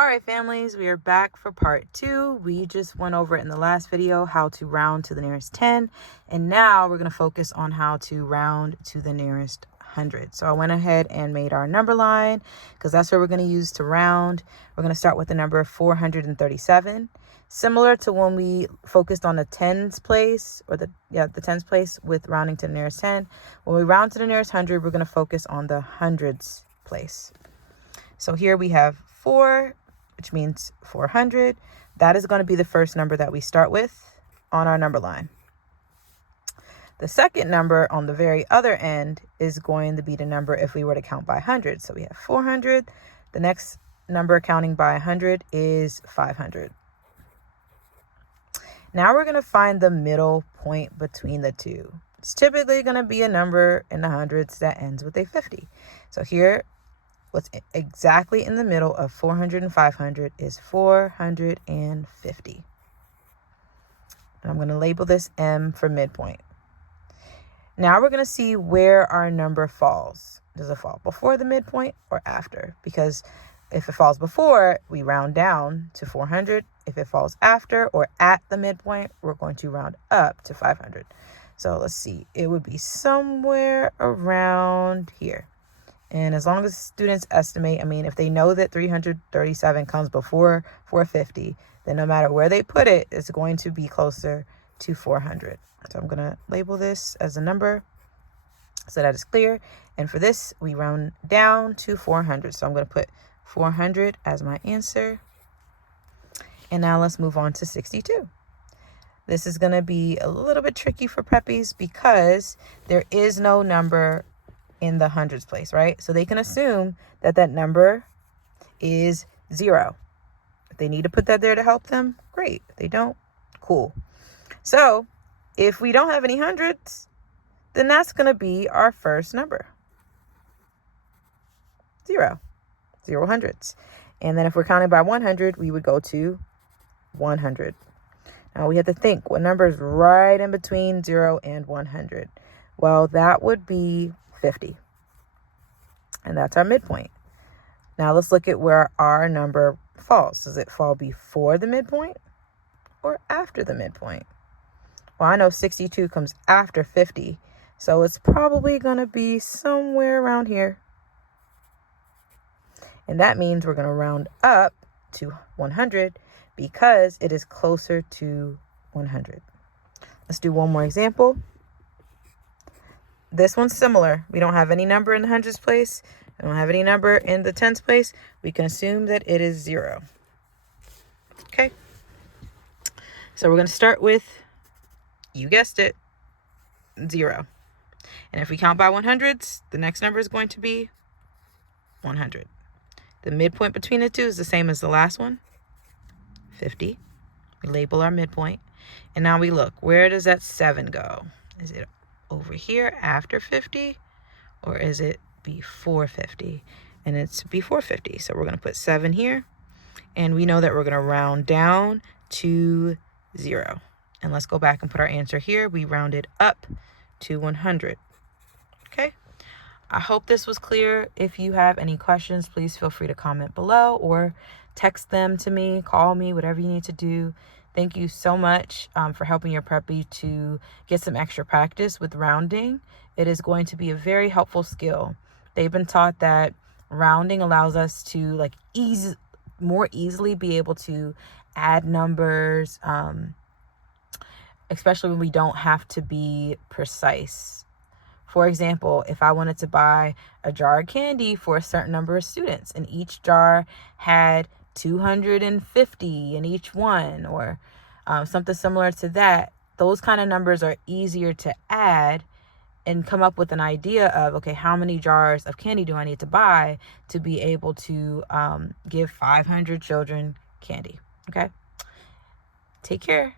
All right, families, we are back for part 2. We just went over in the last video how to round to the nearest 10, and now we're going to focus on how to round to the nearest 100. So I went ahead and made our number line because that's what we're going to use to round. We're going to start with the number 437. Similar to when we focused on the tens place, or the tens place with rounding to the nearest 10. When we round to the nearest 100, we're going to focus on the hundreds place. So here we have 4, which means 400. That is going to be the first number that we start with on our number line. The second number on the very other end is going to be the number if we were to count by 100. So we have 400. The next number counting by 100 is 500. Now we're going to find the middle point between the two. It's typically going to be a number in the hundreds that ends with a 50. So here, what's exactly in the middle of 400 and 500 is 450. And I'm going to label this M for midpoint. Now we're going to see where our number falls. Does it fall before the midpoint or after? Because if it falls before, we round down to 400. If it falls after or at the midpoint, we're going to round up to 500. So let's see. It would be somewhere around here. And as long as students estimate, if they know that 337 comes before 450, then no matter where they put it, it's going to be closer to 400. So I'm going to label this as a number so that is clear. And for this, we round down to 400. So I'm going to put 400 as my answer. And now let's move on to 62. This is going to be a little bit tricky for preppies because there is no number in the hundreds place, right? So they can assume that that number is 0. If they need to put that there to help them, great. If they don't, cool. So if we don't have any hundreds, then that's going to be our first number. 0 hundreds. And then if we're counting by 100, we would go to 100. Now we have to think what number is right in between 0 and 100. Well, that would be 50. And that's our midpoint. Now let's look at where our number falls. Does it fall before the midpoint or after the midpoint? Well, I know 62 comes after 50. So it's probably going to be somewhere around here. And that means we're going to round up to 100 because it is closer to 100. Let's do one more example. This one's similar. We don't have any number in the hundreds place. We don't have any number in the tens place. We can assume that it is 0. Okay. So we're going to start with, you guessed it, 0. And if we count by 100s, the next number is going to be 100. The midpoint between the two is the same as the last one, 50. We label our midpoint. And now we look, where does that 7 go? Is it over here after 50, or is it before 50? And it's before 50. So we're going to put 7 here. And we know that we're going to round down to 0. And let's go back and put our answer here. We rounded up to 100. Okay. I hope this was clear. If you have any questions, please feel free to comment below or text them to me, call me, whatever you need to do. Thank you so much for helping your preppy to get some extra practice with rounding. It is going to be a very helpful skill. They've been taught that rounding allows us to more easily be able to add numbers, especially when we don't have to be precise. For example, if I wanted to buy a jar of candy for a certain number of students and each jar had 250 in each one, or something similar to that, those kind of numbers are easier to add and come up with an idea of, okay, how many jars of candy do I need to buy to be able to give 500 children candy? Okay. Take care.